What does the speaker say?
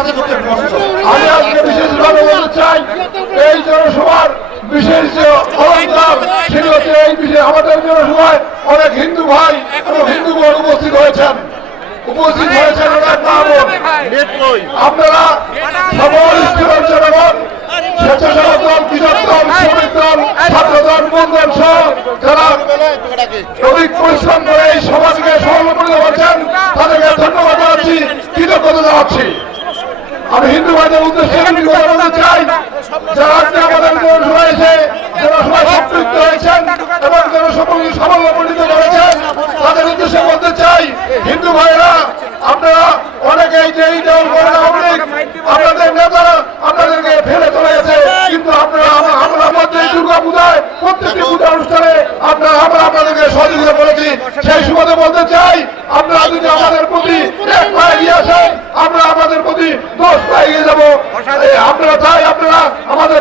কাছে করতে কষ্ট। আমি আজকে বিশেষভাবে বলতে চাই এই জনসভার বিশেষ যে অলঙ্কার সেটি হচ্ছে এই বিশেষ আমাদের জনসভায় অনেক হিন্দু ভাই এবং হিন্দু বোন উপস্থিত হয়েছেন অনেক মা বোন। আপনারা সকল স্তরের জনগণ স্বেচ্ছাসেবক দল, কৃষক দল, শ্রমিক দল, ছাত্র দল, বন্ধন সহ যারা অধিক পরিশ্রম করে এই সমাজকে সফলপ্রদ করছেন তাদেরকে ধন্যবাদ জানাচ্ছি, কৃতজ্ঞতা জানাচ্ছি। আমি হিন্দু ভাইদের উদ্দেশ্যে একটি কথা বলতে চাই, যারা আজকে আমাদের জনসভা এসে জনসভায় সম্পৃক্ত হয়েছেন এবং জনসভাকে সাফল্যমণ্ডিত করেছেন তাদের উদ্দেশ্যে বলতে চাই, হিন্দু ভাইরা আপনারা অনেকেই যে এই দল করেন আপনাদের নেতারা আপনাদেরকে ফেলে চলে গেছে, কিন্তু আপনারা আমরা মধ্যে দুর্গা পূজায় প্রত্যেকটি পূজা অনুষ্ঠানে আমরা আপনাদেরকে সহযোগিতা করেছি। সেই সুবাদে বলতে চাই আপনারা যদি আমাদের প্রতি এক পা এগিয়ে আসেন আমরা আমাদের প্রতি 10 পা এগিয়ে যাবো। আপনারা চাই আপনারা আমাদের